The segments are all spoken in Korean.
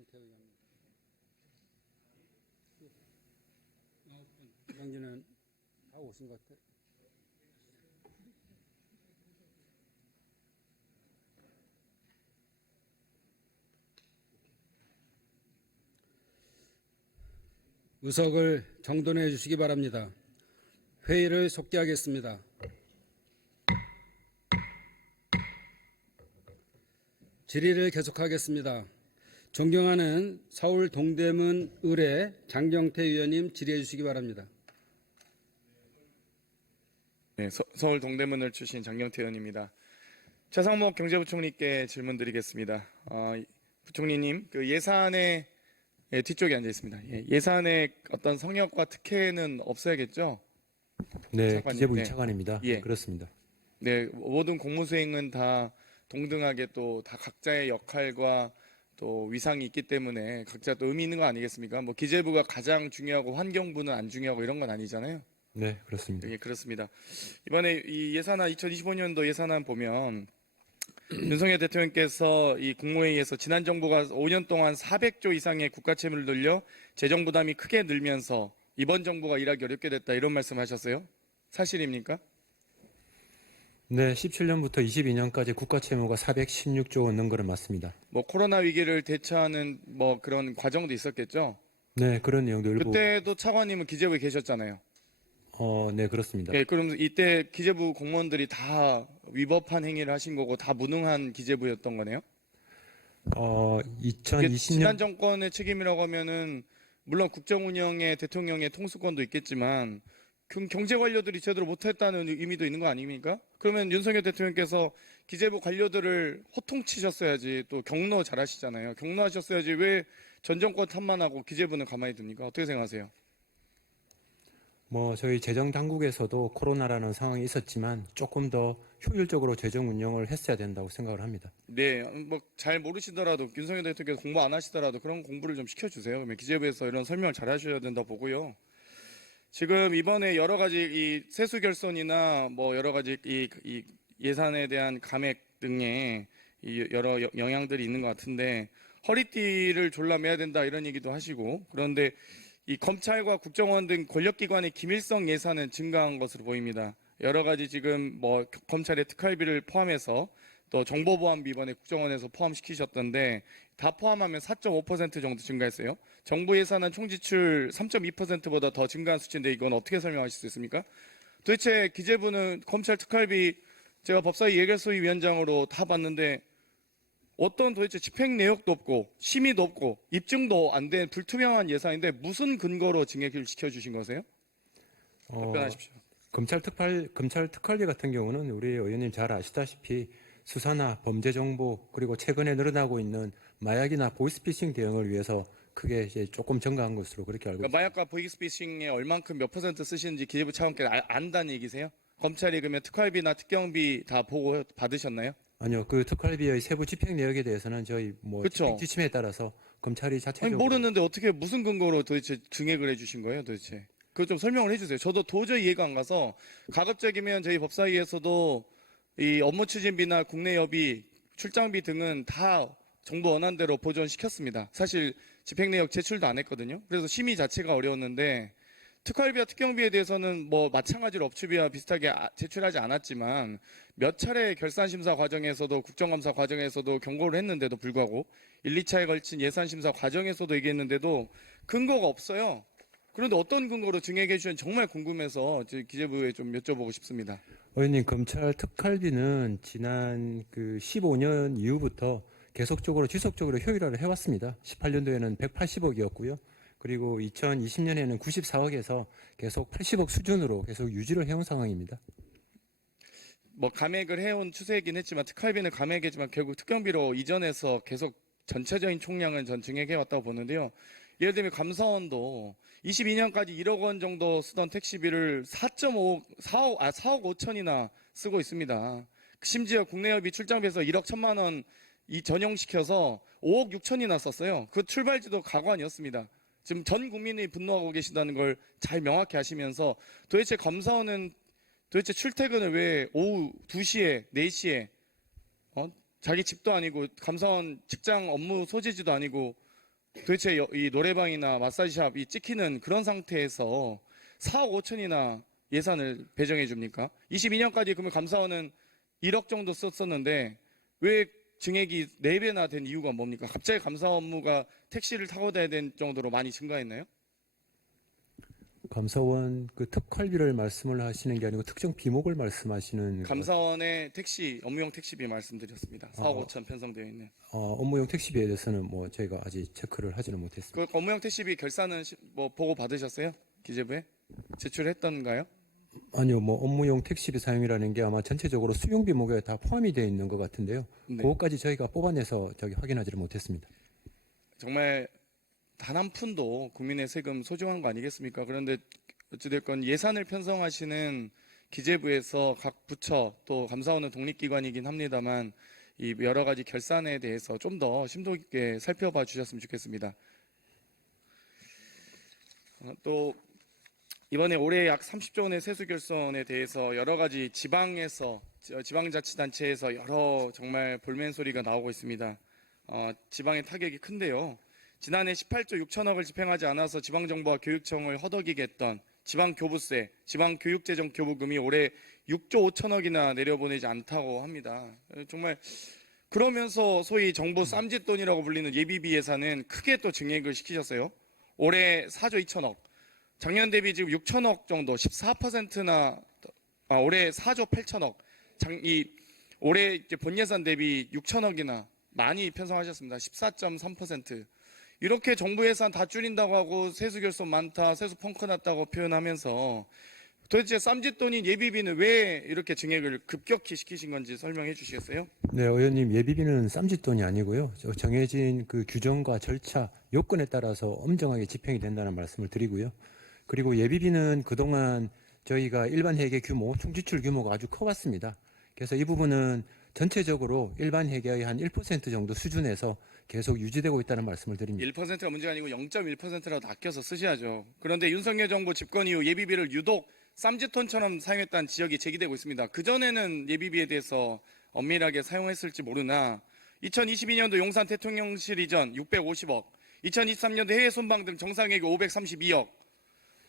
장경태 의원. 이방진은 다 오신 것 같아요. 의석을 정돈해 주시기 바랍니다. 회의를 속기하겠습니다. 질의를 계속하겠습니다. 존경하는 서울 동대문 의뢰 장경태 의원님 질의해 주시기 바랍니다. 네, 서울 동대문을 출신 장경태 의원입니다. 최상목 경제부총리께 질문드리겠습니다. 부총리님, 그 예산의 뒤쪽에 앉아 있습니다. 예산의 어떤 성역과 특혜는 없어야겠죠? 네, 차관님. 기재부 네. 이차관입니다. 예. 그렇습니다. 네, 모든 공무수행은 다 동등하게 또 다 각자의 역할과 또 위상이 있기 때문에 각자 또 의미 있는 거 아니겠습니까? 뭐 기재부가 가장 중요하고 환경부는 안 중요하고 이런 건 아니잖아요. 네, 그렇습니다. 예, 그렇습니다. 이번에 이 예산안 2025년도 예산안 보면 윤석열 대통령께서 이 국무회의에서 지난 정부가 5년 동안 400조 이상의 국가 채무를 늘려 재정 부담이 크게 늘면서 이번 정부가 일하기 어렵게 됐다 이런 말씀하셨어요? 사실입니까? 네, 17년부터 22년까지 국가 채무가 416조 원 는 거는 맞습니다. 뭐 코로나 위기를 대처하는 뭐 그런 과정도 있었겠죠? 네, 그런 내용도 일부. 그때도 차관님은 기재부에 계셨잖아요. 네, 그렇습니다. 예, 그럼 이때 기재부 공무원들이 다 위법한 행위를 하신 거고 다 무능한 기재부였던 거네요? 이게 2020년 지난 정권의 책임이라고 하면은 물론 국정 운영에 대통령의 통수권도 있겠지만 경제 관료들이 제대로 못했다는 의미도 있는 거 아닙니까? 그러면 윤석열 대통령께서 기재부 관료들을 호통치셨어야지. 또 경로 잘하시잖아요. 경로하셨어야지. 왜 전 정권 탓만하고 기재부는 가만히 둡니까? 어떻게 생각하세요? 저희 재정 당국에서도 코로나라는 상황이 있었지만 조금 더 효율적으로 재정 운영을 했어야 된다고 생각을 합니다. 네, 뭐 잘 모르시더라도 윤석열 대통령께서 공부 안 하시더라도 그런 공부를 좀 시켜주세요. 그러면 기재부에서 이런 설명을 잘 하셔야 된다 보고요. 지금 이번에 여러 가지 이 세수 결손이나 뭐 여러 가지 이 예산에 대한 감액 등의 이 여러 영향들이 있는 것 같은데 허리띠를 졸라매야 된다 이런 얘기도 하시고 그런데 이 검찰과 국정원 등 권력기관의 기밀성 예산은 증가한 것으로 보입니다. 여러 가지 지금 뭐 검찰의 특활비를 포함해서 또 정보보안비 이번에 국정원에서 포함시키셨던데 다 포함하면 4.5% 정도 증가했어요. 정부 예산은 총지출 3.2%보다 더 증가한 수치인데 이건 어떻게 설명하실 수 있습니까? 도대체 기재부는 검찰 특활비 제가 법사위 예결소위 위원장으로 다 봤는데 어떤 도대체 집행 내역도 없고 심의도 없고 입증도 안 된 불투명한 예산인데 무슨 근거로 증액을 시켜주신 거세요? 답변하십시오. 검찰 특활비 같은 경우는 우리 의원님 잘 아시다시피 수사나 범죄 정보 그리고 최근에 늘어나고 있는 마약이나 보이스피싱 대응을 위해서 크게 이제 조금 증가한 것으로 그렇게 알고 그러니까 있습니다. 마약과 보이스피싱에 얼만큼 몇 % 쓰시는지 기재부 차관께서 안다는 얘기세요? 검찰이 그러면 특활비나 특경비 다 보고 받으셨나요? 아니요, 그 특활비의 세부 집행 내역에 대해서는 저희 그쵸. 집행 지침에 따라서 검찰이 아니 자체적으로 모르는데 어떻게 무슨 근거로 도대체 증액을 해주신 거예요 도대체? 그거 좀 설명을 해주세요. 저도 도저히 이해가 안 가서 가급적이면 저희 법사위에서도 이 업무 추진비나 국내 여비, 출장비 등은 다 정부 원안대로 보존시켰습니다. 사실 집행 내역 제출도 안 했거든요. 그래서 심의 자체가 어려웠는데 특활비와 특경비에 대해서는 뭐 마찬가지로 업추비와 비슷하게 제출하지 않았지만 몇 차례 결산심사 과정에서도 국정감사 과정에서도 경고를 했는데도 불구하고 1, 2차에 걸친 예산심사 과정에서도 얘기했는데도 근거가 없어요. 그런데 어떤 근거로 증액해 주셨는지 정말 궁금해서 기재부에 좀 여쭤보고 싶습니다. 의원님, 검찰 특활비는 지난 15년 이후부터 계속적으로 지속적으로 효율화를 해왔습니다. 18년도에는 180억이었고요. 그리고 2020년에는 94억에서 계속 80억 수준으로 계속 유지를 해온 상황입니다. 뭐 감액을 해온 추세이긴 했지만 특활비는 감액이지만 결국 특경비로 이전해서 계속 전체적인 총량은 전 증액해왔다고 보는데요. 예를 들면 감사원도 22년까지 1억 원 정도 쓰던 택시비를 4억 5천이나 쓰고 있습니다. 심지어 국내여비 출장비에서 1억 1천만 원 전용시켜서 5억 6천이나 썼어요. 그 출발지도 가관이었습니다. 지금 전 국민이 분노하고 계신다는 걸 잘 명확히 아시면서 도대체 감사원은 도대체 출퇴근을 왜 오후 2시에 4시에 자기 집도 아니고 감사원 직장 업무 소재지도 아니고 도대체 이 노래방이나 마사지샵 이 찍히는 그런 상태에서 4억 5천이나 예산을 배정해 줍니까? 22년까지 그러면 감사원은 1억 정도 썼었는데 왜 증액이 4배나 된 이유가 뭡니까? 갑자기 감사 업무가 택시를 타고 다녀야 될 정도로 많이 증가했나요? 감사원 그 특활비를 말씀을 하시는 게 아니고 특정 비목을 말씀하시는 감사원의 택시, 업무용 택시비 말씀드렸습니다. 4억 5천 편성되어 있는. 업무용 택시비에 대해서는 뭐 저희가 아직 체크를 하지는 못했습니다. 그 업무용 택시비 결산은 뭐 보고 받으셨어요? 기재부에? 제출했던가요? 아니요, 뭐 업무용 택시비 사용이라는 게 아마 전체적으로 수용 비목에 다 포함이 되어 있는 것 같은데요. 네. 그것까지 저희가 뽑아내서 확인하지를 못했습니다. 정말 단 한 푼도 국민의 세금 소중한 거 아니겠습니까? 그런데 어찌됐건 예산을 편성하시는 기재부에서 각 부처 또 감사원은 독립기관이긴 합니다만 이 여러 가지 결산에 대해서 좀 더 심도 있게 살펴봐 주셨으면 좋겠습니다. 또 이번에 올해 약 30조 원의 세수 결손에 대해서 여러 가지 지방자치단체에서 여러 정말 볼멘 소리가 나오고 있습니다. 지방의 타격이 큰데요. 지난해 18조 6천억을 집행하지 않아서 지방정부와 교육청을 허덕이게 했던 지방교부세, 지방교육재정교부금이 올해 6조 5천억이나 내려보내지 않다고 합니다. 정말 그러면서 소위 정부 쌈짓돈이라고 불리는 예비비 예산은 크게 또 증액을 시키셨어요. 올해 4조 2천억, 작년 대비 지금 6천억 정도, 14%나, 올해 4조 8천억, 올해 이제 본 예산 대비 6천억이나 많이 편성하셨습니다. 14.3%. 이렇게 정부 예산 다 줄인다고 하고 세수 결손 많다, 세수 펑크 났다고 표현하면서 도대체 쌈짓돈인 예비비는 왜 이렇게 증액을 급격히 시키신 건지 설명해 주시겠어요? 네, 의원님, 예비비는 쌈짓돈이 아니고요. 정해진 그 규정과 절차, 요건에 따라서 엄정하게 집행이 된다는 말씀을 드리고요. 그리고 예비비는 그동안 저희가 일반 회계 규모, 총지출 규모가 아주 커왔습니다. 그래서 이 부분은 전체적으로 일반 회계의 한 1% 정도 수준에서 계속 유지되고 있다는 말씀을 드립니다. 1%가 문제가 아니고 0.1%라도 아껴서 쓰셔야죠. 그런데 윤석열 정부 집권 이후 예비비를 유독 쌈짓돈처럼 사용했다는 지적이 제기되고 있습니다. 그전에는 예비비에 대해서 엄밀하게 사용했을지 모르나 2022년도 용산 대통령실 이전 650억, 2023년도 해외 순방 등 정상외교 532억.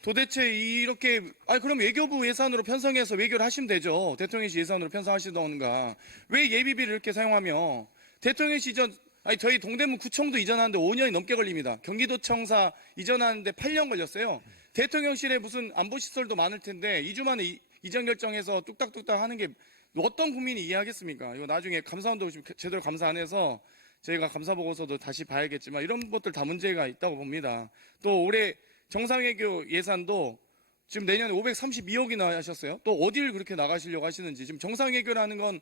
도대체 이렇게 그럼 외교부 예산으로 편성해서 외교를 하시면 되죠. 대통령실 예산으로 편성하시던가. 왜 예비비를 이렇게 사용하며 대통령실 이전 저희 동대문 구청도 이전하는데 5년이 넘게 걸립니다. 경기도청사 이전하는데 8년 걸렸어요. 대통령실에 무슨 안보시설도 많을 텐데 2주 만에 이전 결정해서 뚝딱뚝딱 하는 게 어떤 국민이 이해하겠습니까? 이거 나중에 감사원도 지금 제대로 감사 안 해서 저희가 감사보고서도 다시 봐야겠지만 이런 것들 다 문제가 있다고 봅니다. 또 올해 정상외교 예산도 지금 내년에 532억이나 하셨어요. 또 어디를 그렇게 나가시려고 하시는지. 지금 정상외교라는 건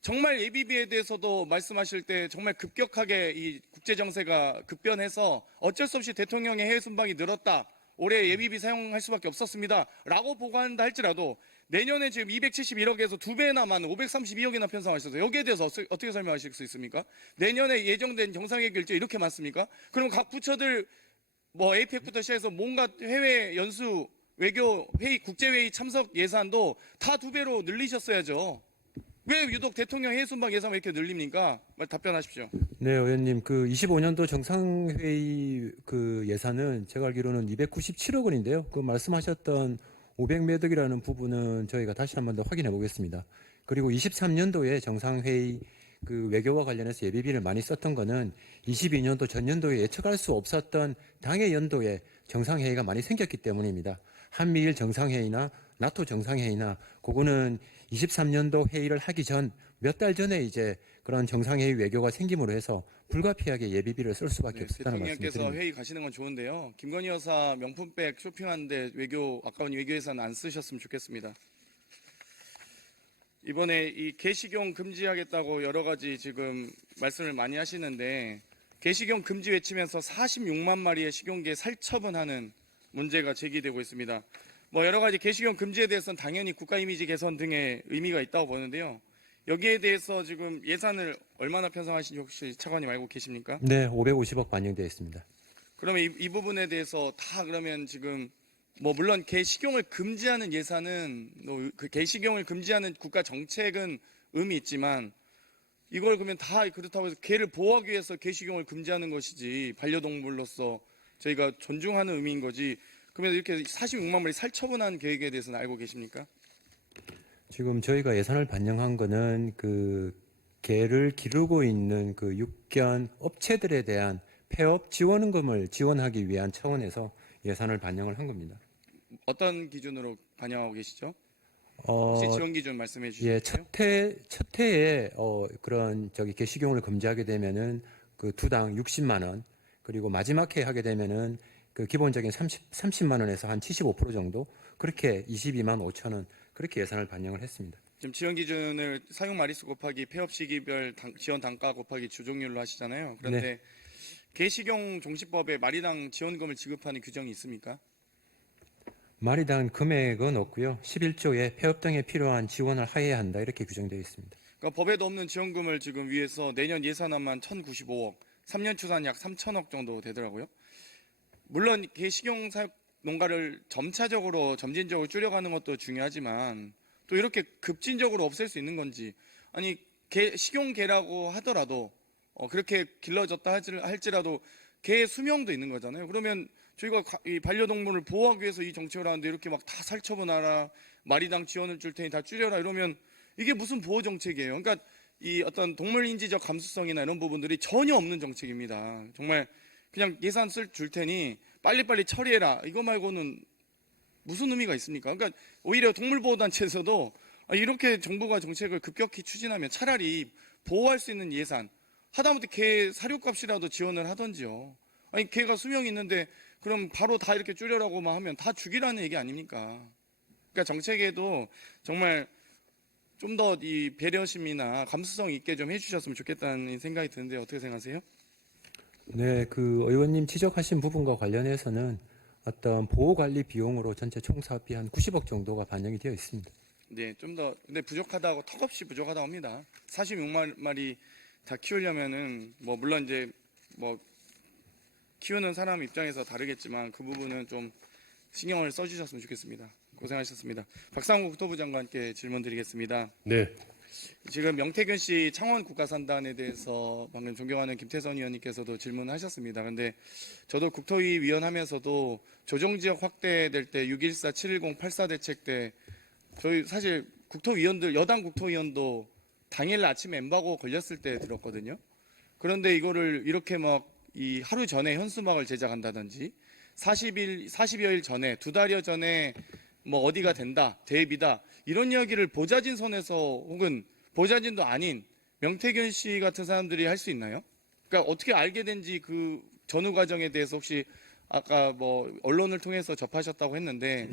정말 예비비에 대해서도 말씀하실 때 정말 급격하게 이 국제정세가 급변해서 어쩔 수 없이 대통령의 해외 순방이 늘었다. 올해 예비비 사용할 수밖에 없었습니다. 라고 보고한다 할지라도 내년에 지금 271억에서 2배나 많은 532억이나 편성하셨어요. 여기에 대해서 어떻게 설명하실 수 있습니까? 내년에 예정된 정상회계 일정 이렇게 많습니까? 그럼 각 부처들 뭐 APEC부터 시작해서 뭔가 해외 연수, 외교 회의, 국제회의 참석 예산도 다 2배로 늘리셨어야죠. 왜 유독 대통령 해외 순방 예산만 이렇게 늘립니까? 답변하십시오. 네, 의원님, 그 25년도 정상회의 그 예산은 제가 알기로는 297억 원인데요. 그 말씀하셨던 500몇 억이라는 부분은 저희가 다시 한 번 더 확인해 보겠습니다. 그리고 23년도에 정상회의 그 외교와 관련해서 예비비를 많이 썼던 거는 22년도 전년도에 예측할 수 없었던 당해 연도에 정상회의가 많이 생겼기 때문입니다. 한미일 정상회의나 나토 정상회의나 그거는 23년도 회의를 하기 전 몇 달 전에 이제 그런 정상회의 외교가 생김으로 해서 불가피하게 예비비를 쓸 수밖에 없었다는 말씀을 대통령께서 드립니다. 회의 가시는 건 좋은데요. 김건희 여사 명품백 쇼핑하는데 아까운 외교 예산 안 쓰셨으면 좋겠습니다. 이번에 이 개식용 금지하겠다고 여러 가지 지금 말씀을 많이 하시는데 개식용 금지 외치면서 46만 마리의 식용계 살처분하는 문제가 제기되고 있습니다. 뭐 여러 가지 개식용 금지에 대해서는 당연히 국가 이미지 개선 등의 의미가 있다고 보는데요. 여기에 대해서 지금 예산을 얼마나 편성하신지 혹시 차관님 알고 계십니까? 네, 550억 반영되어 있습니다. 그러면 이 부분에 대해서 다 그러면 지금 뭐 물론 개식용을 금지하는 예산은 그 개식용을 금지하는 국가 정책은 의미 있지만 이걸 그러면 다 그렇다고 해서 개를 보호하기 위해서 개식용을 금지하는 것이지 반려동물로서 저희가 존중하는 의미인 거지. 그러면 이렇게 46만 마리 살처분한 계획에 대해서는 알고 계십니까? 지금 저희가 예산을 반영한 거는 그 개를 기르고 있는 그 육견 업체들에 대한 폐업 지원금을 지원하기 위한 차원에서 예산을 반영을 한 겁니다. 어떤 기준으로 반영하고 계시죠? 혹시 지원 기준 말씀해 예, 주시겠어요? 첫 해에 그런 개식용을 금지하게 되면은 그 두당 60만 원, 그리고 마지막 해 하게 되면은 그 기본적인 30만 원에서 한 75% 정도, 그렇게 22만 5천 원, 그렇게 예산을 반영을 했습니다. 지금 지원 기준을 사용 마리수 곱하기 폐업 시기별 지원 단가 곱하기 주종률로 하시잖아요. 그런데 개식용 종시법에 마리당 지원금을 지급하는 규정이 있습니까? 마리당 금액은 없고요. 11조에 폐업 등에 필요한 지원을 하해야 한다, 이렇게 규정되어 있습니다. 그러니까 법에도 없는 지원금을 지금 위해서 내년 예산안만 1,095억, 3년 추산 약 3천억 정도 되더라고요. 물론 개식용 사육 농가를 점진적으로 줄여가는 것도 중요하지만 또 이렇게 급진적으로 없앨 수 있는 건지, 아니 식용개라고 하더라도 그렇게 길러졌다 할지라도 개의 수명도 있는 거잖아요. 그러면 저희가 이 반려동물을 보호하기 위해서 이 정책을 하는데 이렇게 막 다 살처분하라, 마리당 지원을 줄 테니 다 줄여라 이러면 이게 무슨 보호 정책이에요? 그러니까 이 어떤 동물 인지적 감수성이나 이런 부분들이 전혀 없는 정책입니다. 정말 그냥 예산 줄 테니 빨리빨리 처리해라, 이거 말고는 무슨 의미가 있습니까? 그러니까 오히려 동물보호단체에서도 이렇게 정부가 정책을 급격히 추진하면 차라리 보호할 수 있는 예산, 하다못해 개 사료값이라도 지원을 하던지요. 아니 개가 수명이 있는데 그럼 바로 다 이렇게 줄여라고만 하면 다 죽이라는 얘기 아닙니까? 그러니까 정책에도 정말 좀 더 이 배려심이나 감수성 있게 좀 해주셨으면 좋겠다는 생각이 드는데 어떻게 생각하세요? 네, 그 의원님 지적하신 부분과 관련해서는 어떤 보호관리 비용으로 전체 총 사업비 한 90억 정도가 반영이 되어 있습니다. 네, 좀 더 근데 부족하다고, 턱없이 부족하다고 합니다. 46만 마리 다 키우려면은 뭐 물론 이제 뭐 키우는 사람 입장에서 다르겠지만 그 부분은 좀 신경을 써주셨으면 좋겠습니다. 고생하셨습니다. 박상우 국토부 장관께 질문 드리겠습니다. 네. 지금 명태균 씨 창원 국가산단에 대해서 방금 존경하는 김태선 의원님께서도 질문하셨습니다. 그런데 저도 국토위 위원하면서도 조정지역 확대될 때 6.14, 7.10, 8.4 대책 때 저희 사실 국토위원들, 여당 국토위원도 당일 아침에 엠바고 걸렸을 때 들었거든요. 그런데 이거를 이렇게 막 이 하루 전에 현수막을 제작한다든지 40여일 전에, 2달여 전에 뭐 어디가 된다, 대비다, 이런 이야기를 보좌진 손에서 혹은 보좌진도 아닌 명태균 씨 같은 사람들이 할 수 있나요? 그러니까 어떻게 알게 된지 그 전후 과정에 대해서 혹시 아까 뭐 언론을 통해서 접하셨다고 했는데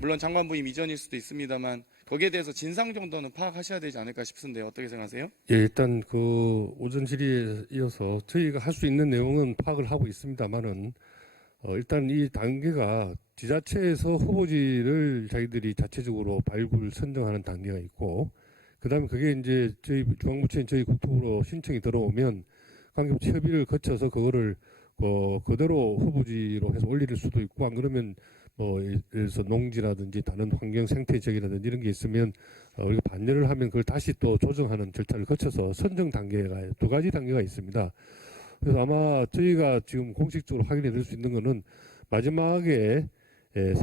물론 장관부임 이전일 수도 있습니다만 거기에 대해서 진상 정도는 파악하셔야 되지 않을까 싶은데 어떻게 생각하세요? 예, 일단 그 오전 질의에 이어서 저희가 할 수 있는 내용은 파악을 하고 있습니다만은 일단 이 단계가 지자체에서 후보지를 자기들이 자체적으로 발굴 선정하는 단계가 있고, 그다음에 그게 이제 저희 중앙부처인 저희 국토부로 신청이 들어오면 관계부처 협의를 거쳐서 그거를 그대로 후보지로 해서 올릴 수도 있고, 안 그러면 뭐 예를 들어서 농지라든지 다른 환경 생태 지역이라든지 이런 게 있으면 우리가 반려를 하면 그걸 다시 또 조정하는 절차를 거쳐서 선정 단계가 2가지 단계가 있습니다. 그래서 아마 저희가 지금 공식적으로 확인해 드릴 수 있는 거는 마지막에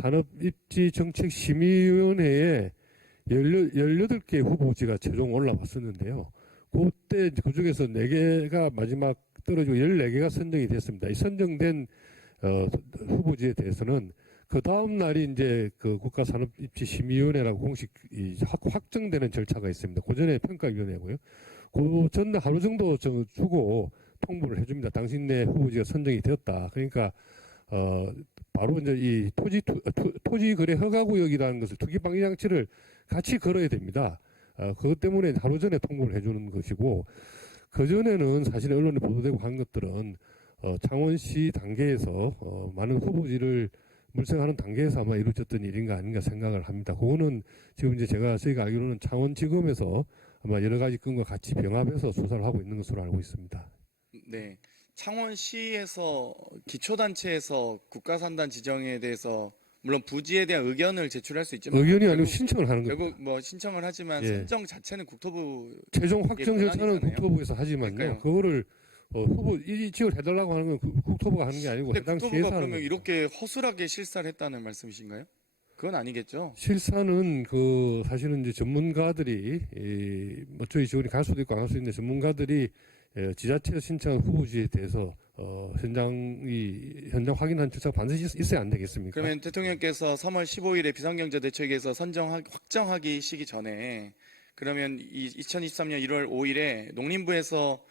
산업입지정책심의위원회에 18개 후보지가 최종 올라왔었는데요. 그때 그중에서 4개가 마지막 떨어지고 14개가 선정이 됐습니다. 이 선정된 후보지에 대해서는 그 다음 날이 이제 그 국가산업입지심의위원회라고 공식 확정되는 절차가 있습니다. 그 전에 평가위원회고요. 그 전날 하루 정도 주고 통보를 해줍니다. 당신네 후보지가 선정이 되었다. 그러니까 바로 이제 이 토지 거래 허가 구역이라는 것을 투기 방지 장치를 같이 걸어야 됩니다. 그것 때문에 하루 전에 통보를 해주는 것이고, 그 전에는 사실 언론에 보도되고 한 것들은 창원시 단계에서 많은 후보지를 물색하는 단계에서 아마 이루어졌던 일인가 아닌가 생각을 합니다. 그거는 지금 이제 저희가 알기로는 창원지검에서 아마 여러 가지 건과 같이 병합해서 수사를 하고 있는 것으로 알고 있습니다. 네, 창원시에서 기초단체에서 국가산단 지정에 대해서 물론 부지에 대한 의견을 제출할 수 있지만 의견이 아니고 결국, 신청을 하는 거예요. 결국 뭐 신청을 하지만 예. 선정 자체는 국토부 최종 확정 절차는 권한이잖아요. 국토부에서 하지만요. 그러니까요. 그거를 후보 이 지역을 해달라고 하는 건 국토부가 하는 게 아니고 근데 해당 국토부가 시에서 하는 그러면 겁니다. 이렇게 허술하게 실사를 했다는 말씀이신가요? 그건 아니겠죠. 실사는 사실은 이제 전문가들이 뭐 저희 지원이 갈 수도 있고 안 갈 수도 있는데 전문가들이 지자체 신청한 후보지에 대해서 현장 확인한 절차가 반드시 있어야 안 되겠습니까? 그러면 대통령께서 3월 15일에 비상경제대책에서 확정하기 시기 전에 그러면 2023년 1월 5일에 농림부에서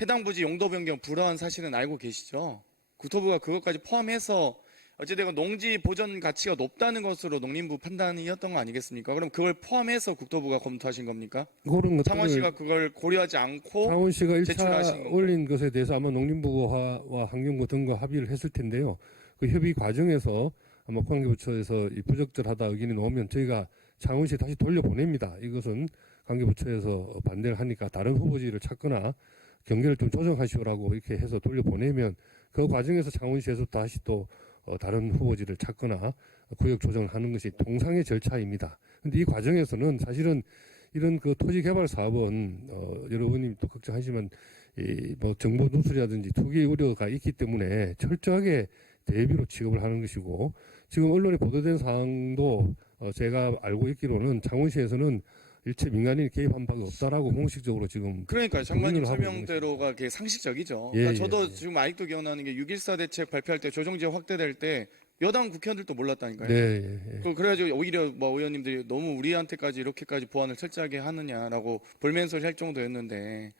해당 부지 용도 변경 불허한 사실은 알고 계시죠? 국토부가 그것까지 포함해서 어찌되건 농지 보전 가치가 높다는 것으로 농림부 판단이었던 거 아니겠습니까? 그럼 그걸 포함해서 국토부가 검토하신 겁니까? 그런 창원시가 그걸 고려하지 않고 창원시가 제출하신 1차 건가요? 올린 것에 대해서 아마 농림부와 환경부 등과 합의를 했을 텐데요. 그 협의 과정에서 아마 관계부처에서 이 부적절하다 의견이 나오면 저희가 창원시에 다시 돌려보냅니다. 이것은 관계부처에서 반대를 하니까 다른 후보지를 찾거나 경계를 좀 조정하시오라고 이렇게 해서 돌려보내면 그 과정에서 창원시에서 다시 또 다른 후보지를 찾거나 구역 조정을 하는 것이 통상의 절차입니다. 그런데 이 과정에서는 사실은 이런 토지 개발 사업은 여러분이 또 걱정하시지만 뭐 정보 누설이라든지 투기 우려가 있기 때문에 철저하게 대비로 취급을 하는 것이고 지금 언론에 보도된 사항도 제가 알고 있기로는 창원시에서는 일체 민간인이 개입한 바가 없다라고 공식적으로 지금 그러니까요. 장관님 부인을 하고 설명대로가 그게 상식적이죠. 예, 그러니까 저도 예. 지금 아직도 기억나는 게 6.14 대책 발표할 때 조정지역 확대될 때 여당 국회의원들도 몰랐다니까요. 네, 예, 예. 그래가지고 오히려 뭐 의원님들이 너무 우리한테까지 이렇게까지 보완을 철저하게 하느냐라고 볼멘소리 할 정도였는데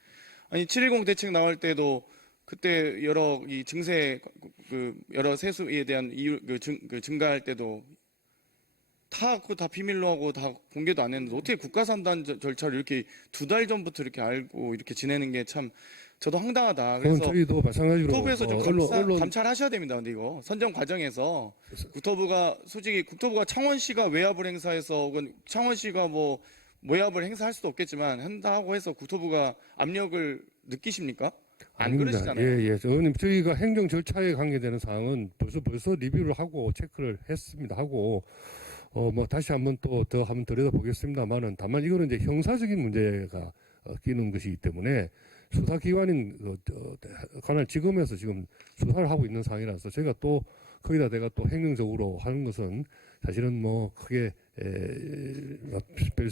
아니 7.10 대책 나올 때도 그때 여러 이 증세 여러 세수에 대한 이유 증가할 때도 그거 다 비밀로 하고 다 공개도 안 했는데 어떻게 국가산단 절차를 이렇게 2달 전부터 이렇게 알고 이렇게 지내는 게 참 저도 황당하다. 그건 그래서 저희도 마찬가지로 국토부에서 좀 언론 감찰하셔야 됩니다. 근데 이거 선정 과정에서 솔직히 국토부가 창원시가 외압을 행사해서 혹은 창원시가 뭐 외압을 행사할 수도 없겠지만 한다고 해서 국토부가 압력을 느끼십니까? 안 아닙니다. 그러시잖아요. 예, 예. 의원님, 저희가 행정 절차에 관계되는 사항은 벌써 리뷰를 하고 체크를 했습니다. 하고, 뭐, 다시 한번 더 한번 들여다보겠습니다만은, 다만 이거는 이제 형사적인 문제가 끼는 것이기 때문에 수사기관인, 관할 지검에서 지금 수사를 하고 있는 상황이라서 저희가 또 거기다 내가 또 행정적으로 하는 것은 사실은 뭐 크게 별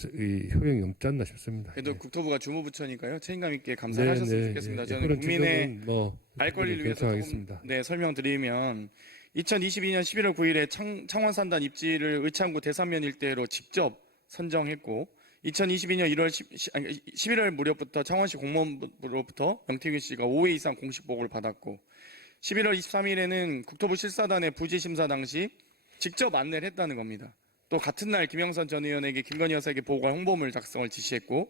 효용이 없지 않나 싶습니다. 그래도 예. 국토부가 주무부처니까요. 책임감 있게 감사하셨으면 좋겠습니다. 예, 저는 그런 국민의 지적은 뭐 알 권리를 위해서 결정하겠습니다. 조금 설명드리면 2022년 11월 9일에 창원산단 입지를 의창구 대산면 일대로 직접 선정했고 2022년 11월 무렵부터 창원시 공무원으로부터 명태균 씨가 5회 이상 공식 보고를 받았고 11월 23일에는 국토부 실사단의 부지 심사 당시 직접 안내를 했다는 겁니다. 또 같은 날 김영선 전 의원에게 김건희 여사에게 보고할 홍보물 작성을 지시했고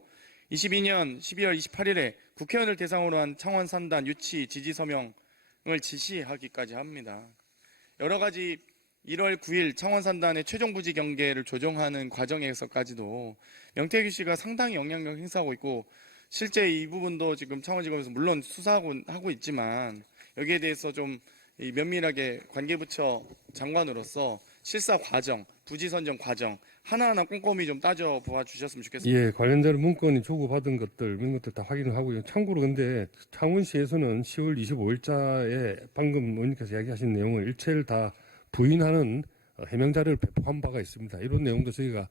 22년 12월 28일에 국회의원을 대상으로 한 창원 산단 유치 지지 서명을 지시하기까지 합니다. 여러 가지 1월 9일 창원 산단의 최종 부지 경계를 조정하는 과정에서까지도 명태균 씨가 상당히 영향력 행사하고 있고 실제 이 부분도 지금 창원지검에서 물론 수사하고 있지만 여기에 대해서 좀 면밀하게 관계부처 장관으로서 실사 과정, 부지 선정 과정 하나하나 꼼꼼히 좀 따져보아 주셨으면 좋겠습니다. 예, 관련된 문건이 주고받은 것들 이런 것들 다 확인을 하고요. 참고로 근데 창원시에서는 10월 25일자에 방금 의원님께서 이야기하신 내용을 일체를 다 부인하는 해명 자료를 배포한 바가 있습니다. 이런 내용도 저희가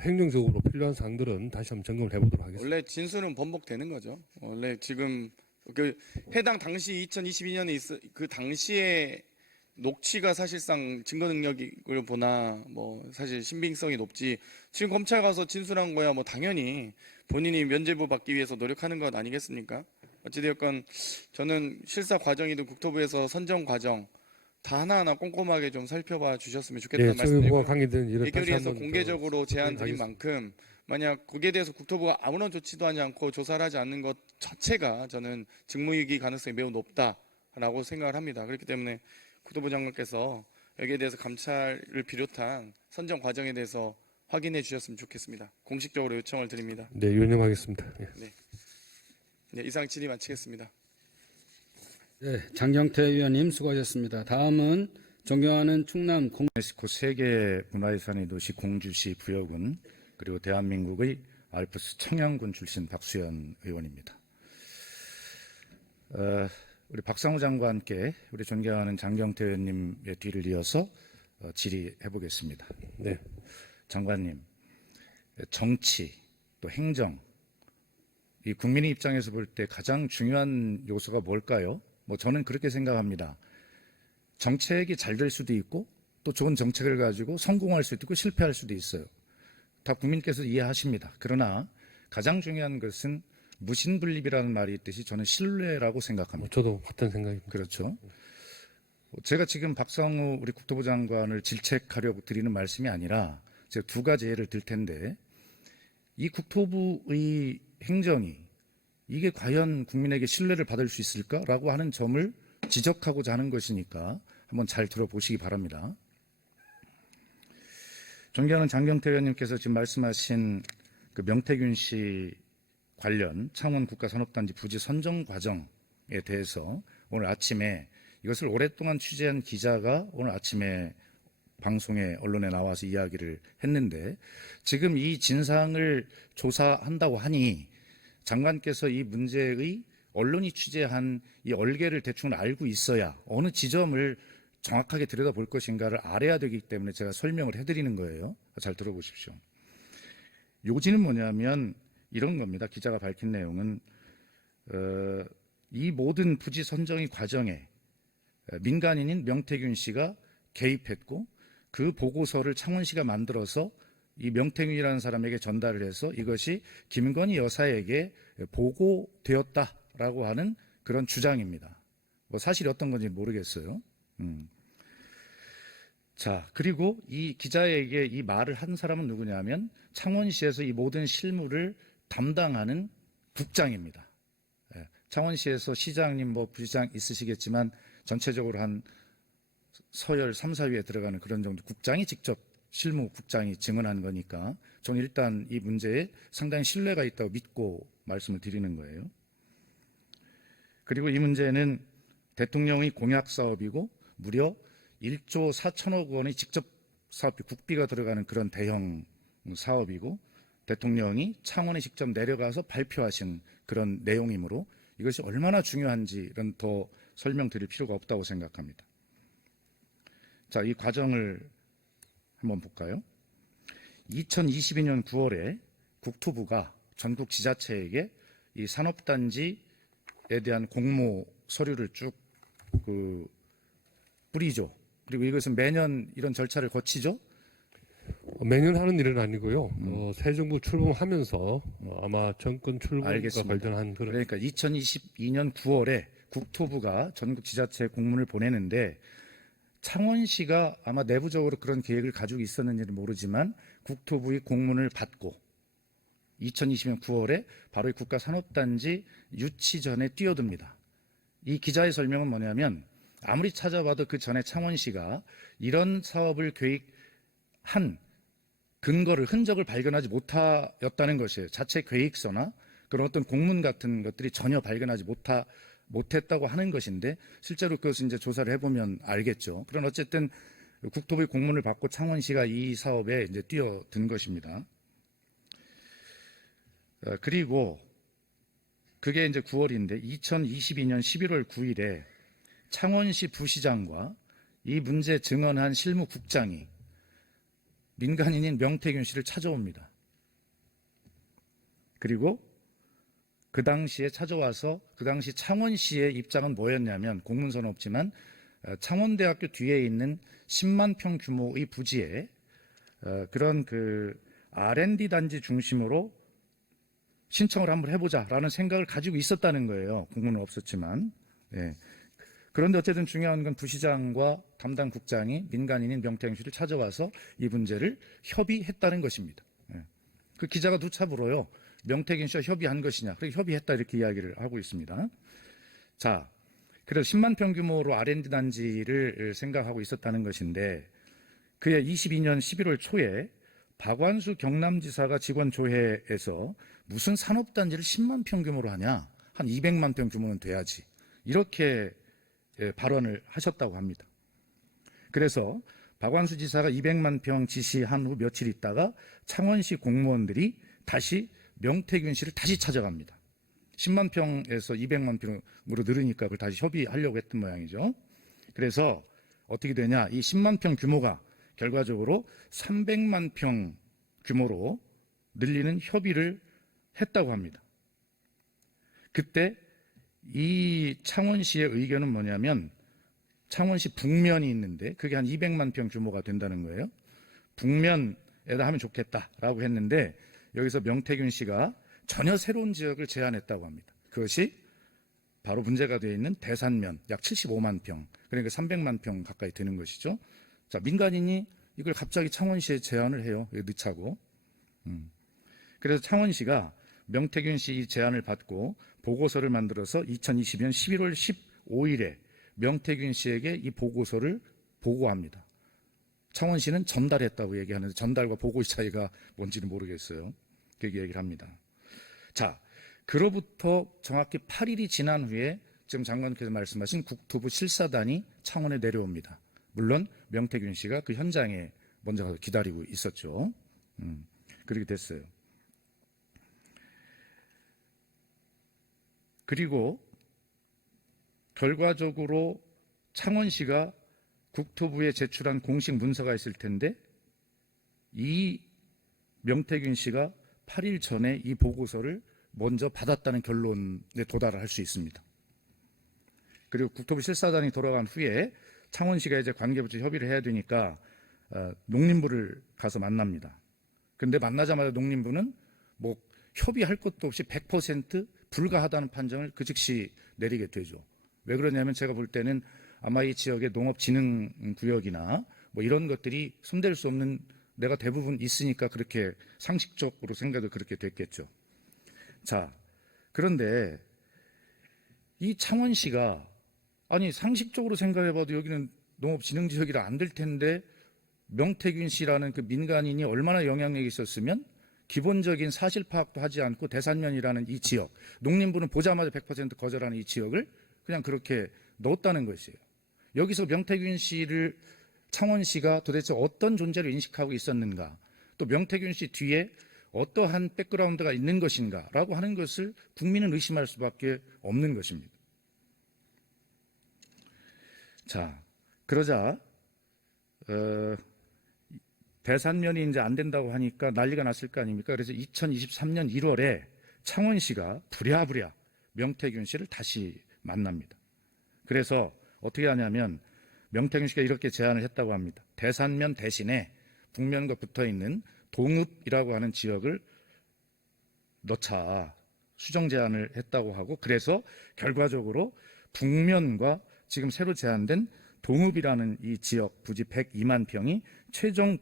행정적으로 필요한 사항들은 다시 한번 점검을 해보도록 하겠습니다. 원래 진술은 번복되는 거죠. 원래 지금 해당 당시 2022년에 그 당시에 녹취가 사실상 증거 능력을 보나 뭐 사실 신빙성이 높지 지금 검찰 가서 진술한 거야 뭐 당연히 본인이 면죄부 받기 위해서 노력하는 것 아니겠습니까? 어찌되었건 저는 실사 과정이든 국토부에서 선정 과정 다 하나하나 꼼꼼하게 좀 살펴봐 주셨으면 좋겠다는 예, 말씀드리고요. 관계된 일을 다시 대결위에서 한번 공개적으로 제안 드린 하겠습니다. 만큼 만약 거기에 대해서 국토부가 아무런 조치도 하지 않고 조사를 하지 않는 것 자체가 저는 직무유기 가능성이 매우 높다라고 생각을 합니다. 그렇기 때문에 국토부 장관께서 여기에 대해서 감찰을 비롯한 선정 과정에 대해서 확인해 주셨으면 좋겠습니다. 공식적으로 요청을 드립니다. 네, 유념하겠습니다. 예. 네, 이상 질의 마치겠습니다. 네, 장경태 의원님 수고하셨습니다. 다음은 존경하는 충남 유네스코 세계 문화유산의 도시 공주시 부여군 그리고 대한민국의 알프스 청양군 출신 박수현 의원입니다. 우리 박상우 장관께 우리 존경하는 장경태 의원님의 뒤를 이어서 질의해 보겠습니다. 네. 장관님, 정치 또 행정 이 국민의 입장에서 볼 때 가장 중요한 요소가 뭘까요? 뭐 저는 그렇게 생각합니다. 정책이 잘 될 수도 있고 또 좋은 정책을 가지고 성공할 수도 있고 실패할 수도 있어요. 다 국민께서 이해하십니다. 그러나 가장 중요한 것은 무신분립이라는 말이 있듯이 저는 신뢰라고 생각합니다. 저도 같은 생각입니다. 그렇죠. 제가 지금 박상우 우리 국토부 장관을 질책하려고 드리는 말씀이 아니라 제가 두 가지 예를 들 텐데 이 국토부의 행정이 이게 과연 국민에게 신뢰를 받을 수 있을까라고 하는 점을 지적하고자 하는 것이니까 한번 잘 들어보시기 바랍니다. 존경하는 장경태 의원님께서 지금 말씀하신 그 명태균 씨 관련 창원 국가산업단지 부지 선정 과정에 대해서 오늘 아침에 이것을 오랫동안 취재한 기자가 오늘 아침에 방송에 언론에 나와서 이야기를 했는데 지금 이 진상을 조사한다고 하니 장관께서 이 문제의 언론이 취재한 이 얼개를 대충 알고 있어야 어느 지점을 정확하게 들여다볼 것인가를 알아야 되기 때문에 제가 설명을 해드리는 거예요. 잘 들어보십시오. 요지는 뭐냐면 이런 겁니다. 기자가 밝힌 내용은 이 모든 부지 선정의 과정에 민간인인 명태균 씨가 개입했고 그 보고서를 창원시가 만들어서 이 명태균이라는 사람에게 전달을 해서 이것이 김건희 여사에게 보고되었다라고 하는 그런 주장입니다. 뭐 사실이 어떤 건지 모르겠어요. 자, 그리고 이 기자에게 이 말을 한 사람은 누구냐면 창원시에서 이 모든 실무를 담당하는 국장입니다. 예, 창원시에서 시장님 뭐 부시장 있으시겠지만 전체적으로 한 서열 3, 4위에 들어가는 그런 정도 국장이 직접 실무국장이 증언한 거니까 저는 일단 이 문제에 상당히 신뢰가 있다고 믿고 말씀을 드리는 거예요. 그리고 이 문제는 대통령의 공약 사업이고 무려 1조 4천억 원의 직접 사업비 국비가 들어가는 그런 대형 사업이고 대통령이 창원에 직접 내려가서 발표하신 그런 내용이므로 이것이 얼마나 중요한지는 더 설명드릴 필요가 없다고 생각합니다. 자, 이 과정을 한번 볼까요? 2022년 9월에 국토부가 전국 지자체에게 이 산업단지에 대한 공모 서류를 쭉 뿌리죠. 그리고 이것은 매년 이런 절차를 거치죠. 매년 하는 일은 아니고요. 새 정부 출범하면서 아마 정권 출범과 알겠습니다. 관련한 그런 그러니까 2022년 9월에 국토부가 전국 지자체에 공문을 보내는데 창원시가 아마 내부적으로 그런 계획을 가지고 있었는지는 모르지만 국토부의 공문을 받고 2020년 9월에 바로 이 국가산업단지 유치 전에 뛰어듭니다. 이 기자의 설명은 뭐냐면 아무리 찾아봐도 그 전에 창원시가 이런 사업을 계획한 근거를 흔적을 발견하지 못하였다는 것이에요. 자체 계획서나 그런 어떤 공문 같은 것들이 전혀 발견하지 못했다고 하는 것인데 실제로 그것을 이제 조사를 해보면 알겠죠. 그런 어쨌든 국토부의 공문을 받고 창원시가 이 사업에 이제 뛰어든 것입니다. 그리고 그게 이제 9월인데 2022년 11월 9일에 창원시 부시장과 이 문제 증언한 실무국장이 민간인인 명태균 씨를 찾아옵니다. 그리고 그 당시에 찾아와서 그 당시 창원시의 입장은 뭐였냐면 공문서는 없지만 창원대학교 뒤에 있는 10만 평 규모의 부지에 그런 그 R&D 단지 중심으로 신청을 한번 해보자라는 생각을 가지고 있었다는 거예요. 공문은 없었지만. 예. 그런데 어쨌든 중요한 건 부시장과 담당 국장이 민간인인 명태균 씨를 찾아와서 이 문제를 협의했다는 것입니다. 예. 그 기자가 누차 물어요. 명태균 씨와 협의한 것이냐. 그래서 협의했다 이렇게 이야기를 하고 있습니다. 자, 그래서 10만 평 규모로 R&D 단지를 생각하고 있었다는 것인데 그해 22년 11월 초에 박완수 경남지사가 직원 조회에서 무슨 산업단지를 10만 평 규모로 하냐. 한 200만 평 규모는 돼야지. 이렇게 발언을 하셨다고 합니다. 그래서 박완수 지사가 200만 평 지시한 후 며칠 있다가 창원시 공무원들이 다시 명태균 씨를 다시 찾아갑니다. 10만 평에서 200만 평으로 늘으니까 그걸 다시 협의하려고 했던 모양이죠. 그래서 어떻게 되냐, 이 10만 평 규모가 결과적으로 300만 평 규모로 늘리는 협의를 했다고 합니다. 그때 이 창원시의 의견은 뭐냐면, 창원시 북면이 있는데 그게 한 200만 평 규모가 된다는 거예요. 북면에다 하면 좋겠다라고 했는데, 여기서 명태균 씨가 전혀 새로운 지역을 제안했다고 합니다. 그것이 바로 문제가 되어 있는 대산면 약 75만 평, 그러니까 300만 평 가까이 되는 것이죠. 자, 민간인이 이걸 갑자기 창원시에 제안을 해요. 늦차고. 그래서 창원시가 명태균 씨 이 제안을 받고 보고서를 만들어서 2020년 11월 15일에 명태균 씨에게 이 보고서를 보고합니다. 창원시는 전달했다고 얘기하는데 전달과 보고의 차이가 뭔지는 모르겠어요. 그렇게 얘기를 합니다. 자, 그로부터 정확히 8일이 지난 후에 지금 장관께서 말씀하신 국토부 실사단이 창원에 내려옵니다. 물론 명태균 씨가 그 현장에 먼저 가서 기다리고 있었죠. 그렇게 됐어요. 그리고 결과적으로 창원시가 국토부에 제출한 공식 문서가 있을 텐데, 이 명태균 씨가 8일 전에 이 보고서를 먼저 받았다는 결론에 도달을 할 수 있습니다. 그리고 국토부 실사단이 돌아간 후에 창원시가 이제 관계부처 협의를 해야 되니까 농림부를 가서 만납니다. 근데 만나자마자 농림부는 뭐 협의할 것도 없이 100% 불가하다는 판정을 그 즉시 내리게 되죠. 왜 그러냐면 제가 볼 때는 아마 이 지역의 농업진흥구역이나 뭐 이런 것들이 손댈 수 없는 데가 대부분 있으니까 그렇게 상식적으로 생각도 그렇게 됐겠죠. 자, 그런데 이 창원시가 아니 상식적으로 생각해봐도 여기는 농업진흥지역이라 안 될 텐데 명태균 씨라는 그 민간인이 얼마나 영향력이 있었으면 기본적인 사실 파악도 하지 않고 대산면이라는 이 지역, 농림부는 보자마자 100% 거절하는 이 지역을 그냥 그렇게 넣었다는 것이에요. 여기서 명태균 씨를 창원시가 도대체 어떤 존재를 인식하고 있었는가, 또 명태균 씨 뒤에 어떠한 백그라운드가 있는 것인가라고 하는 것을 국민은 의심할 수밖에 없는 것입니다. 자, 그러자 대산면이 이제 안 된다고 하니까 난리가 났을 거 아닙니까? 그래서 2023년 1월에 창원시가 부랴부랴 명태균 씨를 다시 만납니다. 그래서 어떻게 하냐면 명태균 씨가 이렇게 제안을 했다고 합니다. 대산면 대신에 북면과 붙어 있는 동읍이라고 하는 지역을 넣자 수정 제안을 했다고 하고, 그래서 결과적으로 북면과 지금 새로 제안된 동읍이라는 이 지역 부지 102만 평이 최종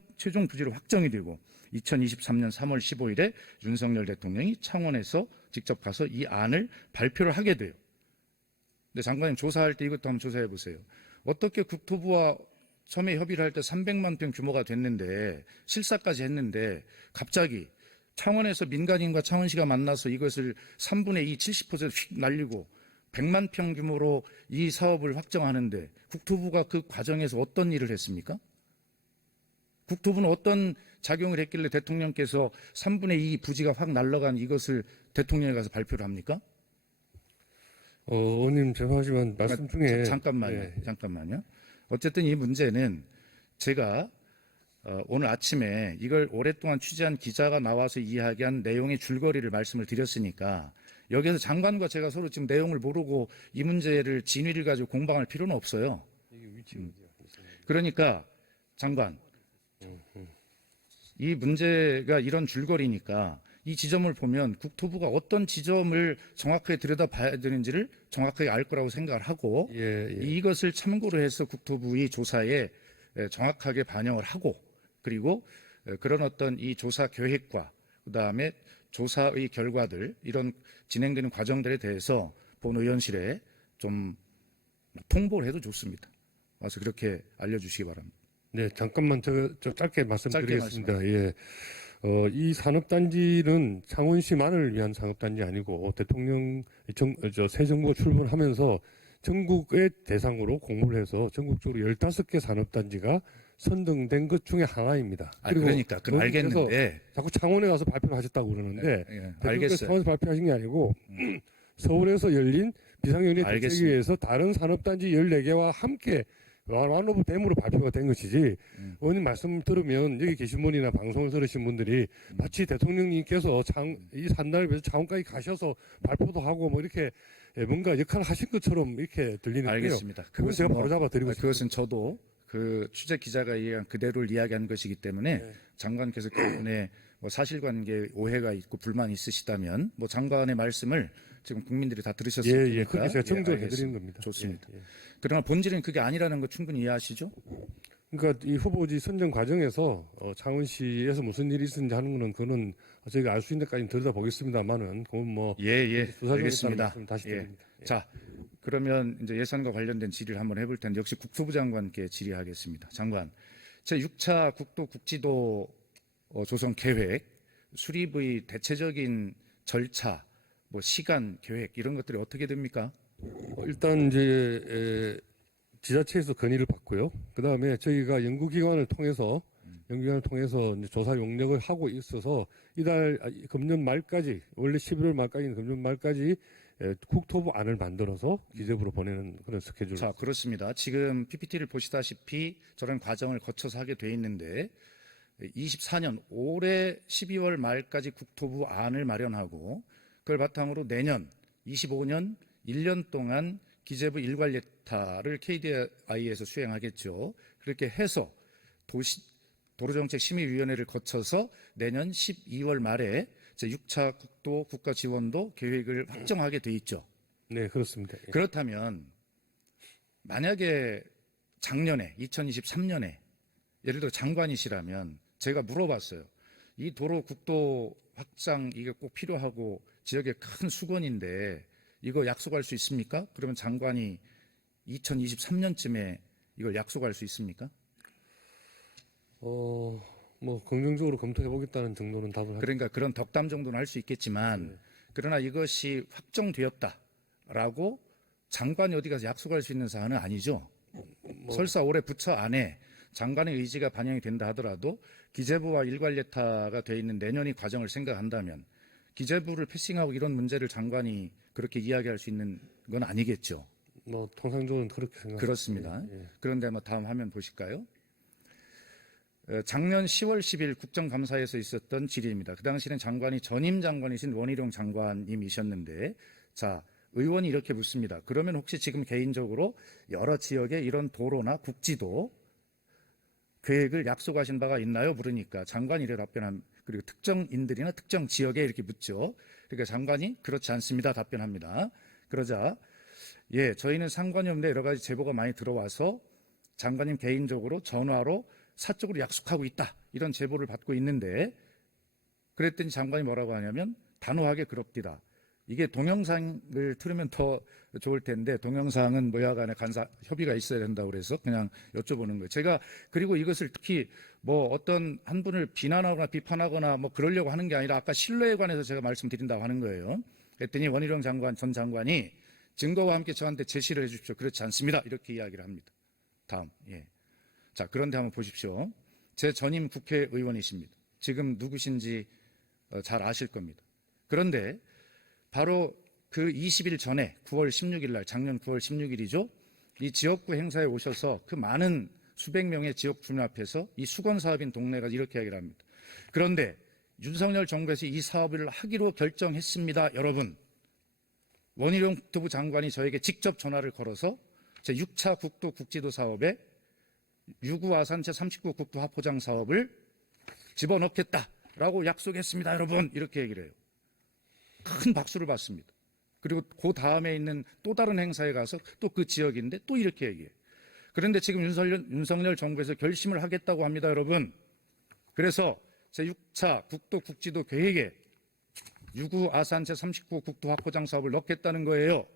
부지로 확정이 되고 2023년 3월 15일에 윤석열 대통령이 창원에서 직접 가서 이 안을 발표를 하게 돼요. 근데 장관님 조사할 때 이것도 한번 조사해 보세요. 어떻게 국토부와 처음에 협의를 할 때 300만 평 규모가 됐는데 실사까지 했는데 갑자기 창원에서 민간인과 창원시가 만나서 이것을 3분의 2, 70% 날리고 100만 평 규모로 이 사업을 확정하는데 국토부가 그 과정에서 어떤 일을 했습니까? 국토부는 어떤 작용을 했길래 대통령께서 3분의 2 부지가 확 날라간 이것을 대통령에 가서 발표를 합니까? 의원님 죄송하지만 말씀 중에 잠깐만요. 예. 잠깐만요. 어쨌든 이 문제는 제가 오늘 아침에 이걸 오랫동안 취재한 기자가 나와서 이야기한 내용의 줄거리를 말씀을 드렸으니까 여기서 장관과 제가 서로 지금 내용을 모르고 이 문제를 진위를 가지고 공방할 필요는 없어요. 그러니까 장관, 이 문제가 이런 줄거리니까 이 지점을 보면 국토부가 어떤 지점을 정확하게 들여다봐야 되는지를 정확하게 알 거라고 생각을 하고 이것을 참고로 해서 국토부의 조사에 정확하게 반영을 하고, 그리고 그런 어떤 이 조사 계획과 그다음에 조사의 결과들, 이런 진행되는 과정들에 대해서 본 의원실에 좀 통보를 해도 좋습니다. 와서 그렇게 알려주시기 바랍니다. 네, 잠깐만 저 짧게 말씀드리겠습니다. 예. 이 산업단지는 창원시만을 위한 산업단지 아니고 대통령 새 정부가 출범하면서 전국의 대상으로 공모를 해서 전국적으로 15개 산업단지가 선정된 것 중에 하나입니다. 그러니까 그건 노조께서 알겠는데 자꾸 창원에 가서 발표를 하셨다고 그러는데 대통령께서 알겠어요. 창원에서 발표하신 게 아니고 서울에서 열린 비상경제 대책위에서 알겠습니다. 다른 산업단지 14개와 함께 완오브 댐으로 발표가 된 것이지 의원님 말씀 들으면 여기 계신 분이나 방송을 들으신 분들이 마치 대통령님께서 이 산단을 위해서 창원까지 가셔서 발표도 하고 뭐 이렇게 뭔가 역할을 하신 것처럼 이렇게 들리는데요. 알겠습니다. 그건 제가 바로 잡아드리고 싶습니다. 그것은 저도 그 취재 기자가 이야기한 그대로를 이야기한 것이기 때문에 장관께서 그분의 뭐 사실관계 오해가 있고 불만이 있으시다면 뭐 장관의 말씀을 지금 국민들이 다 들으셨으니까 예, 그렇게 제가 정정해 알겠습니다. 드리는 겁니다. 좋습니다. 예. 그러나 본질은 그게 아니라는 거 충분히 이해하시죠? 그러니까 이 후보지 선정 과정에서 창원시에서 무슨 일이 있었는지 하는 거는 그거는 저희가 알 수 있는 데까지 들여다보겠습니다만은 그건 뭐 예, 수사 중에 있다는 알겠습니다. 말씀 다시 예. 드립니다. 예. 자, 그러면 이제 예산과 관련된 질의를 한번 해볼 텐데 역시 국토부 장관께 질의하겠습니다. 장관, 제6차 국도 국지도 조성 계획, 수립의 대체적인 절차, 뭐 시간 계획 이런 것들이 어떻게 됩니까? 일단 이제 지자체에서 건의를 받고요. 그 다음에 저희가 연구기관을 통해서 이제 조사 용역을 하고 있어서 금년 말까지 원래 11월 말까지는 금년 말까지 국토부 안을 만들어서 기재부로 보내는 그런 스케줄. 자, 그렇습니다. 지금 PPT를 보시다시피 저런 과정을 거쳐서 하게 돼 있는데 24년 올해 12월 말까지 국토부 안을 마련하고 그걸 바탕으로 내년 25년 1년 동안 기재부 일괄예타를 KDI에서 수행하겠죠. 그렇게 해서 도로정책심의위원회를 거쳐서 내년 12월 말에 제6차 국도 국가지원도 계획을 확정하게 돼 있죠. 네, 그렇습니다. 예. 그렇다면 만약에 작년에 2023년에 예를 들어 장관이시라면 제가 물어봤어요. 이 도로 국도 확장 이게 꼭 필요하고 지역의 큰 수건인데 이거 약속할 수 있습니까? 그러면 장관이 2023년쯤에 이걸 약속할 수 있습니까? 뭐 긍정적으로 검토해 보겠다는 정도는 답을 하죠. 그러니까 그런 덕담 정도는 할 수 있겠지만 그러나 이것이 확정되었다라고 장관이 어디 가서 약속할 수 있는 사안은 아니죠. 설사 올해 부처 안에 장관의 의지가 반영이 된다 하더라도 기재부와 일괄예타가 돼 있는 내년의 과정을 생각한다면 기재부를 패싱하고 이런 문제를 장관이 그렇게 이야기할 수 있는 건 아니겠죠. 뭐 통상적으로는 그렇게 생각합니다. 그렇습니다. 예. 그런데 뭐 다음 화면 보실까요? 작년 10월 10일 국정감사에서 있었던 질의입니다. 그 당시에는 장관이 전임 장관이신 원희룡 장관님이셨는데 자 의원이 이렇게 묻습니다. 그러면 혹시 지금 개인적으로 여러 지역에 이런 도로나 국지도 계획을 약속하신 바가 있나요? 물으니까 장관이 이래 답변한 그리고 특정인들이나 특정 지역에 이렇게 묻죠. 그러니까 장관이 그렇지 않습니다. 답변합니다. 그러자 예, 저희는 상관이 없는데 여러 가지 제보가 많이 들어와서 장관님 개인적으로 전화로 사적으로 약속하고 있다. 이런 제보를 받고 있는데 그랬더니 장관이 뭐라고 하냐면 단호하게 그럽디다. 이게 동영상을 틀으면 더 좋을 텐데 동영상은 뭐야간에 협의가 있어야 된다고 그래서 그냥 여쭤보는 거예요. 제가 그리고 이것을 특히 뭐 어떤 한 분을 비난하거나 비판하거나 뭐 그러려고 하는 게 아니라 아까 신뢰에 관해서 제가 말씀드린다고 하는 거예요. 그랬더니 원희룡 장관 전 장관이 증거와 함께 저한테 제시를 해 주십시오. 그렇지 않습니다. 이렇게 이야기를 합니다. 다음. 예. 자, 그런데 한번 보십시오. 제 전임 국회의원이십니다. 지금 누구신지 잘 아실 겁니다. 그런데 바로 그 20일 전에 9월 16일 날 작년 9월 16일이죠. 이 지역구 행사에 오셔서 그 많은 수백 명의 지역 주민 앞에서 이 수건 사업인 동네가 이렇게 이야기를 합니다. 그런데 윤석열 정부에서 이 사업을 하기로 결정했습니다. 여러분. 원희룡 국토부 장관이 저에게 직접 전화를 걸어서 제6차 국도 국지도 사업에 유구 아산제 39 국도 하포장 사업을 집어넣겠다라고 약속했습니다. 여러분. 이렇게 얘기를 해요. 큰 박수를 받습니다. 그리고 그 다음에 있는 또 다른 행사에 가서 또 그 지역인데 또 이렇게 얘기해요. 그런데 지금 윤석열 정부에서 결심을 하겠다고 합니다. 여러분. 그래서 제6차 국도 국지도 계획에 유구 아산제 39 국도 확포장 사업을 넣겠다는 거예요.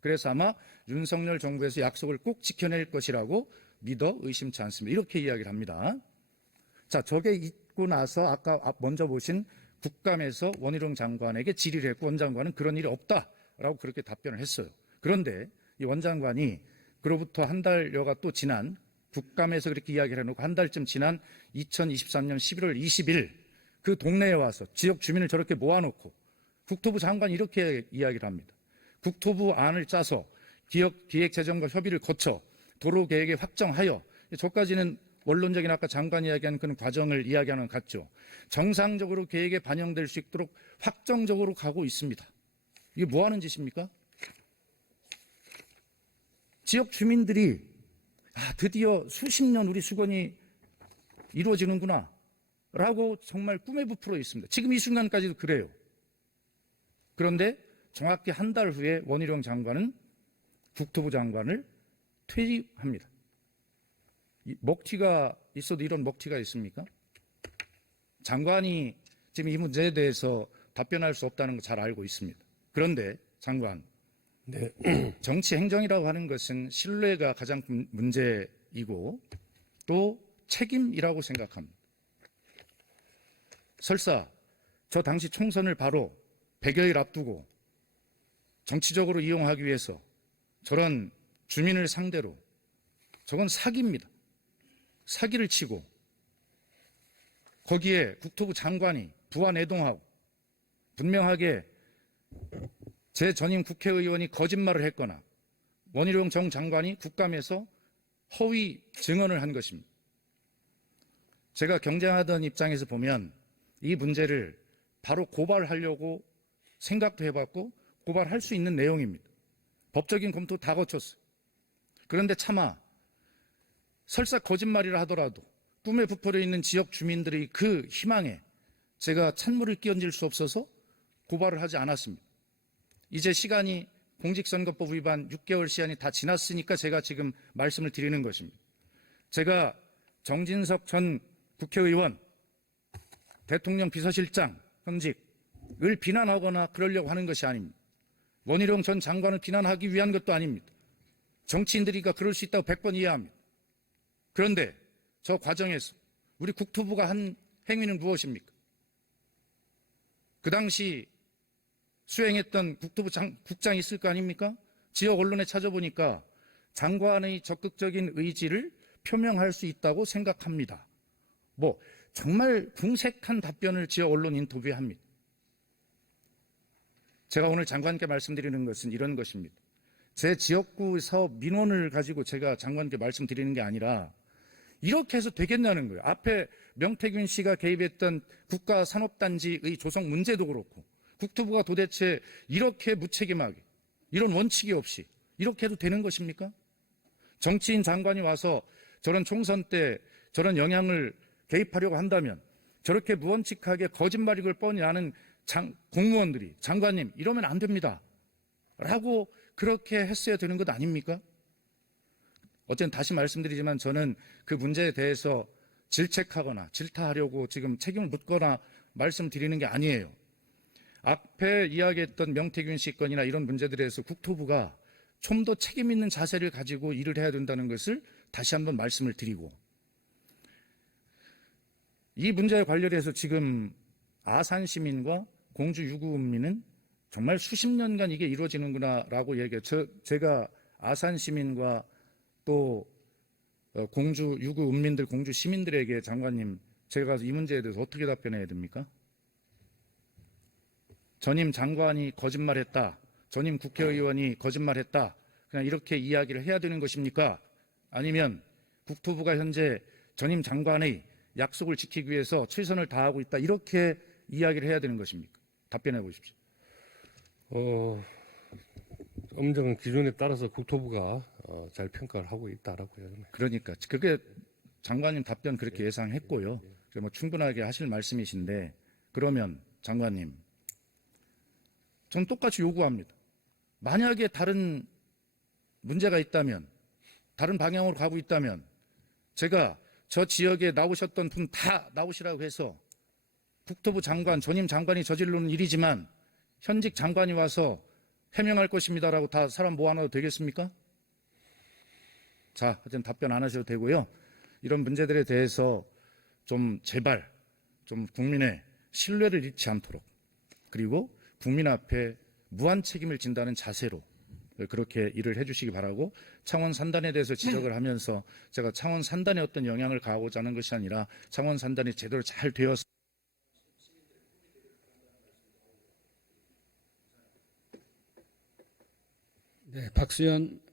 그래서 아마 윤석열 정부에서 약속을 꼭 지켜낼 것이라고 믿어 의심치 않습니다. 이렇게 이야기를 합니다. 자, 저게 있고 나서 아까 먼저 보신 국감에서 원희룡 장관에게 질의를 했고 원 장관은 그런 일이 없다라고 그렇게 답변을 했어요. 그런데 이 원장관이 그로부터 한 달여가 또 지난 국감에서 그렇게 이야기를 해놓고 한 달쯤 지난 2023년 11월 20일 그 동네에 와서 지역 주민을 저렇게 모아놓고 국토부 장관이 이렇게 이야기를 합니다. 국토부 안을 짜서 기획재정과 협의를 거쳐 도로계획에 확정하여 저까지는 원론적인 아까 장관이 이야기한 그런 과정을 이야기하는 것 같죠. 정상적으로 계획에 반영될 수 있도록 확정적으로 가고 있습니다. 이게 뭐 하는 짓입니까? 지역 주민들이 드디어 수십 년 우리 수건이 이루어지는구나 라고 정말 꿈에 부풀어 있습니다. 지금 이 순간까지도 그래요. 그런데 정확히 한 달 후에 원희룡 장관은 국토부 장관을 퇴직합니다. 먹튀가 있어도 이런 먹튀가 있습니까? 장관이 지금 이 문제에 대해서 답변할 수 없다는 거 잘 알고 있습니다. 그런데 장관, 네. 정치 행정이라고 하는 것은 신뢰가 가장 문제이고 또 책임이라고 생각합니다. 설사 저 당시 총선을 바로 100여일 앞두고 정치적으로 이용하기 위해서 저런 주민을 상대로 저건 사기입니다. 사기를 치고 거기에 국토부 장관이 부안해동하고 분명하게 제 전임 국회의원이 거짓말을 했거나 원희룡 정 장관이 국감에서 허위 증언을 한 것입니다. 제가 경쟁하던 입장에서 보면 이 문제를 바로 고발하려고 생각도 해봤고 고발할 수 있는 내용입니다. 법적인 검토 다 거쳤어요. 그런데 차마 설사 거짓말이라 하더라도 꿈에 부풀어 있는 지역 주민들의 그 희망에 제가 찬물을 끼얹을 수 없어서 고발을 하지 않았습니다. 이제 시간이 공직선거법 위반 6개월 시한이 다 지났으니까 제가 지금 말씀을 드리는 것입니다. 제가 정진석 전 국회의원, 대통령 비서실장 현직을 비난하거나 그러려고 하는 것이 아닙니다. 원희룡 전 장관을 비난하기 위한 것도 아닙니다. 정치인들이니까 그럴 수 있다고 100번 이해합니다. 그런데 저 과정에서 우리 국토부가 한 행위는 무엇입니까? 그 당시 수행했던 국토부 국장이 있을 거 아닙니까? 지역 언론에 찾아보니까 장관의 적극적인 의지를 표명할 수 있다고 생각합니다. 정말 궁색한 답변을 지역 언론 인터뷰에 합니다. 제가 오늘 장관께 말씀드리는 것은 이런 것입니다. 제 지역구 사업 민원을 가지고 제가 장관께 말씀드리는 게 아니라 이렇게 해서 되겠냐는 거예요. 앞에 명태균 씨가 개입했던 국가산업단지의 조성 문제도 그렇고 국토부가 도대체 이렇게 무책임하게 이런 원칙이 없이 이렇게 해도 되는 것입니까? 정치인 장관이 와서 저런 총선 때 저런 영향을 개입하려고 한다면 저렇게 무원칙하게 거짓말이 걸 뻔히 아는 공무원들이 장관님 이러면 안 됩니다 라고 그렇게 했어야 되는 것 아닙니까? 어쨌든 다시 말씀드리지만 저는 그 문제에 대해서 질책하거나 질타하려고 지금 책임을 묻거나 말씀드리는 게 아니에요. 앞에 이야기했던 명태균 씨 건이나 이런 문제들에 대해서 국토부가 좀 더 책임 있는 자세를 가지고 일을 해야 된다는 것을 다시 한번 말씀을 드리고 이 문제에 관련해서 지금 아산 시민과 공주 유구읍민은 정말 수십 년간 이게 이루어지는구나라고 얘기해요. 제가 아산 시민과 또 공주 유구읍민들, 공주 시민들에게 장관님 제가 가서 이 문제에 대해서 어떻게 답변해야 됩니까? 전임 장관이 거짓말했다. 전임 국회의원이 거짓말했다. 그냥 이렇게 이야기를 해야 되는 것입니까? 아니면 국토부가 현재 전임 장관의 약속을 지키기 위해서 최선을 다하고 있다. 이렇게 이야기를 해야 되는 것입니까? 답변해 보십시오. 엄정한 기준에 따라서 국토부가 잘 평가를 하고 있다라고 해야 되나요? 그러니까 그게 장관님 답변 그렇게 예상했고요. 충분하게 하실 말씀이신데 그러면 장관님 전 똑같이 요구합니다. 만약에 다른 문제가 있다면 다른 방향으로 가고 있다면 제가 저 지역에 나오셨던 분 다 나오시라고 해서 국토부 장관, 전임 장관이 저지르는 일이지만 현직 장관이 와서 해명할 것입니다라고 다 사람 모아놔도 되겠습니까? 자, 어쨌든 답변 안 하셔도 되고요. 이런 문제들에 대해서 좀 제발 좀 국민의 신뢰를 잃지 않도록 그리고 국민 앞에 무한 책임을 진다는 자세로 그렇게 일을 해주시기 바라고, 창원 산단에 대해서 지적을 하면서 제가 창원 산단에 어떤 영향을 가하고자 하는 것이 아니라 창원 산단이 제대로 잘 되어서 네, 박수현